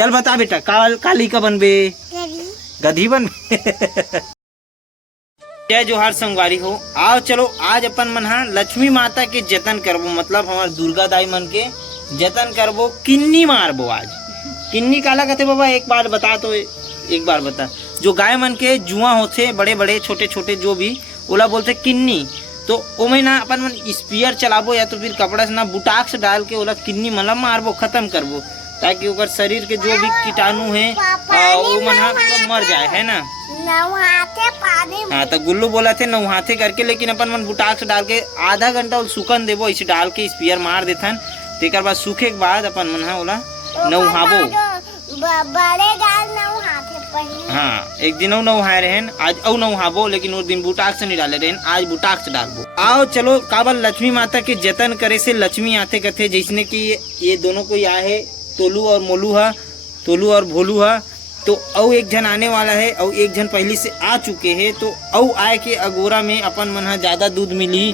चल बता बेटा, काली का बनबे? गधी बनबे। जय जोहार संगवारी हो। आओ चलो आज अपन मन हा लक्ष्मी माता के जतन करबो, मतलब हमार दुर्गा दाई मन के जतन करबो। किन्नी मारबो आज। किन्नी काला कहते बाबा, एक बार बता तो, एक बार बता। जो गाय मन के जुआ होते, बड़े बड़े छोटे छोटे जो भी, ओला बोलते किन्नी। तो ओमे ना अपन मन स्पीयर चलाबो या तो फिर कपड़ा से ना बुटाक्स डाल के ओला किन्नी मतलब मारबो, खत्म करबो, ताकि ओकर शरीर के जो भी कीटाणु है वो मन हा मर जाए, है ना। हाँ तो गुल्लू बोला थे नौहाथे करके, लेकिन अपन मन बुटाक्स डाल के आधा घंटा सुखन देबो, इसे डाल के स्पीयर मार देथन। तेकर बाद सूखे के बाद अपन मन हा ओला नौहाबो। हाँ एक दिन नौहाए रहेन, आज औ नौहाबो, लेकिन उस दिन बुटाक्स नहीं डाले रहेन, आज बुटाक्स डालबो। आओ चलो काबल लक्ष्मी माता के जतन करे से लक्ष्मी आते कथे, जिसने कि ये दोनों को आए है, तोलू और मोलू हा, तोलू और भोलू हा। तो औ एक जन आने वाला है, और एक जन पहले से आ चुके हैं। तो औ आए के अगोरा में अपन मन हा ज्यादा दूध मिली।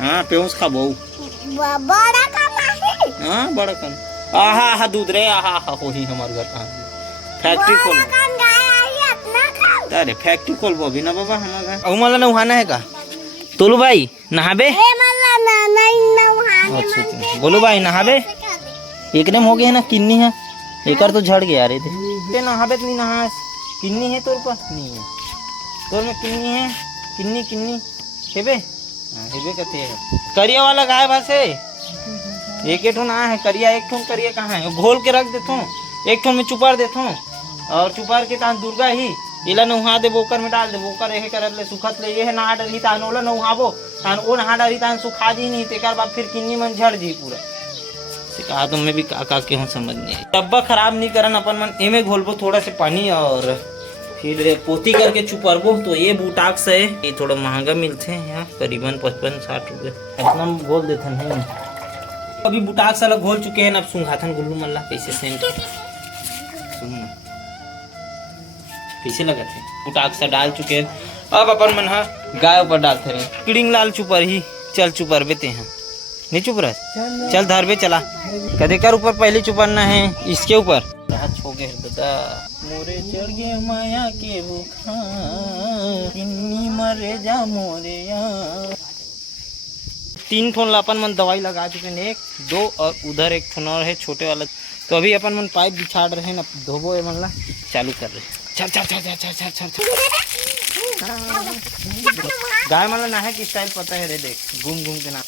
हाँ पेउस खाबो, हाँ बड़ा कन आहा आहा दूध रे, आहा आहा हो ही हमार घर कहाँ फैक्ट्री खोल। अरे फैक्ट्री खोलबो भी ना बाबा हमार घर। औ मला नहाना है का तोलू भाई? नहाबे? अच्छा बोलो भाई नहाबे? एक नेम हो गया है ना, किन्नी है एकर तो झड़ गया रे थे। नहाबे तो नहीं नहा, किन्नी है तोर पास? नहीं है तोर में किन्नी है? किन्नी किन्नी हेबे? हाँ हेबे कथे है। करिया वाला गाय भैंस है? एक ठो ना है करिया, एक ठो करिया कहाँ है? घोल के रख देता हूँ, एक ठो में चुपार देता हूँ, और चुपार के तान दुर्गा ही इला नहा दे, बोकर में डाल दे, बोकर एहे करत ले सुखत ले, ये है नहा डरही तान ओला नहाबो, तान ओ नहा डरही तान सुखा जी नहीं, तेकर बाद फिर किन्नी मन झड़ जी पूरा। कहा तो मैं भी काका के हूँ समझ नहीं आई। डब्बा खराब नहीं करन, अपन मन एमे घोलबो थोड़ा से पानी और फिर पोती करके चुपरबो। तो ये बुटाक्स है, ये थोड़ा महंगा मिलते हैं यहाँ, करीबन 55-60 रुपये इतना घोल देते हैं। अभी बुटाक्स अलग घोल चुके हैं, अब सुंघाथन गुल्लू मल्ला कैसे सेंट कैसे लगा थे। बुटाक्स डाल चुके हैं, अब अपन मन हा गाय ऊपर डालते रहे। किड़िंग लाल चुपर ही चल चुपर बेते हैं, नहीं चुप रहा, चल धर बे चला। कदे कर ऊपर पहले चुपरना है, इसके ऊपर हो गए दादा मोरे चढ़ गए माया के बुखार, किन्नी मरे जा मोरे यार। 3 ठोन ला अपन मन दवाई लगा चुके हैं, 1 2 और उधर एक ठोन और है छोटे वाला। तो अभी अपन मन पाइप बिछाड़ रहे हैं, अब धोबो मन ला चालू कर रहे हैं। चल चल चल चल चल चल चल। गाय मन ला नहाए की स्टाइल पता है रे, देख घूम घूम के ना।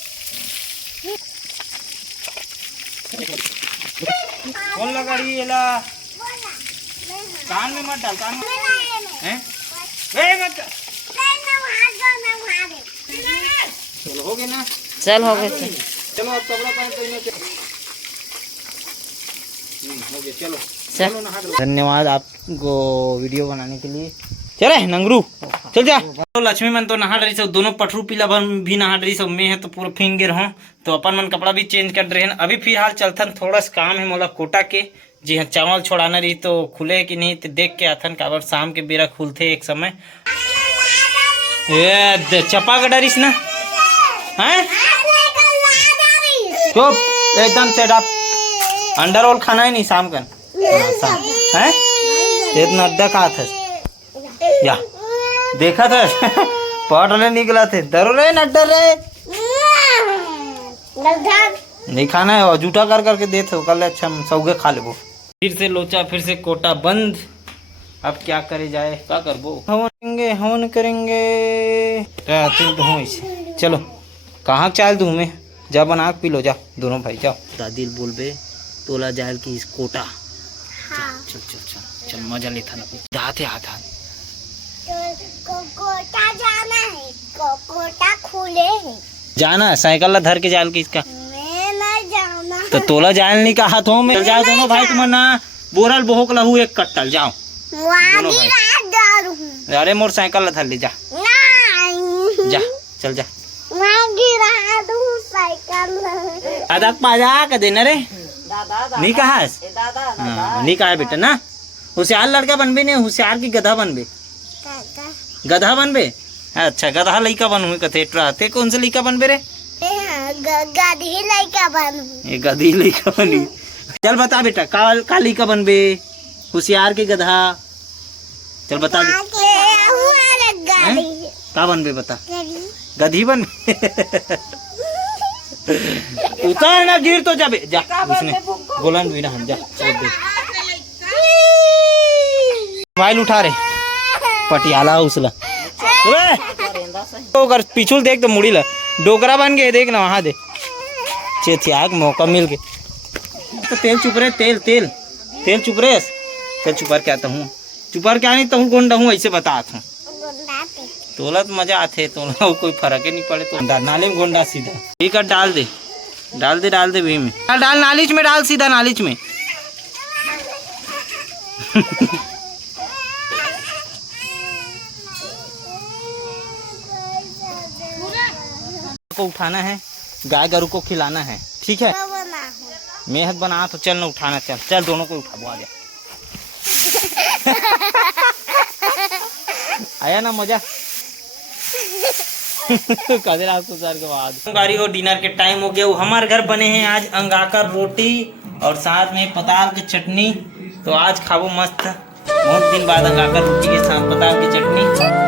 कौन लगा रही है ला? कान में मत डाल, कान में हैं? मत चलो हो गए ना, चल हो गए। चलो अब कपड़ा पहन के हो गया, चलो चलो नहा लो। धन्यवाद आपको वीडियो बनाने के लिए। चले नंगरू चल जा। तो लक्ष्मी मन तो नहा रही सब, दोनों पटरू पीला बन भी नहा रही सब, मैं है तो पूरा फिंग गिर हूँ। तो अपन मन कपड़ा भी चेंज कर रहे हैं। अभी फिलहाल चलथन, थोड़ा सा काम है मोला कोटा के, जी हाँ चावल छोड़ाना रही तो खुले कि नहीं तो देख के आथन, काबर शाम के बेरा खुलते एक समय। ये चपा का डरिस ना है, चुप एकदम सेट अप। अंडर रोल खाना है नहीं शाम का, शाम है इतना अड्डा खा था या देखा था पढ़ रहे निकला थे, डरो रहे न डर रहे नहीं खाना है, और जूठा कर करके देते कल अच्छा सौगे खा ले। फिर से लोचा, फिर से कोटा बंद। अब क्या करे जाए, क्या करबो, हवन करेंगे चलो। कहाँ चाल दूँ मैं, जा बना पी लो, जा दोनों भाई जाओ। दादी बोलबे तोला जाल की इस कोटा। चल चल चल चल मजा लेता ना, दाते हाथ कोटा जाना है, कोटा खुले है जाना, साइकिल ला धर के जाल के इसका। मैं नहीं जाना तो तोला जाल नहीं कहा तो मैं जाओ दोनों भाई, तुम ना बोरल बोहक लहू एक कट्टल जाओ दोनों भाई। अरे मोर साइकिल ला धर ले जा, जा चल जा। दादा पाजा का देना रे, नहीं कहा नहीं कहा बेटा ना। होशियार लड़का बनबे नहीं, होशियार की गधा बनबे, गधा बनबे। अच्छा गधा लड़का बनू कथे रहते, कौन सा लड़का बनबे रे? गधी लड़का बनू, गधी लड़का बनी। चल बता बेटा, काली का बनबे, होशियार के गधा, चल बता दे का बनबे, बता। गधी बन उतर ना, गिर तो जाबे, जा उसने गोलन भी ना हम, जा मोबाइल उठा रे पटियाला उसला तो अगर पीछू देख तो मुड़ी ला डोकरा बन गए, देख ना वहां दे चेथिया मौका मिल गए तो तेल चुप रहे, तेल तेल तेल चुप रहे, चल चुपर के आता हूँ, चुपर के आनी तो हूँ गोंडा हूँ, ऐसे बता हूँ तोला तो मजा आते, तोला कोई फर्क ही नहीं पड़े तो नाली में गोंडा सीधा ठीक है, डाल दे डाल दे डाल दे भी में डाल, नालीच में डाल, सीधा नालीच में को उठाना है, गाय गरु को खिलाना है, ठीक है। मेहनत बना तो चल ना, उठाना, चल चल दोनों को उठा, आ जा आया ना मजा कदर आपको सर के बाद गाड़ी हो, डिनर के टाइम हो गया। हमारे घर बने हैं आज अंगाकर रोटी और साथ में पताल की चटनी, तो आज खाओ मस्त, बहुत दिन बाद अंगाकर रोटी के साथ पताल की चटनी।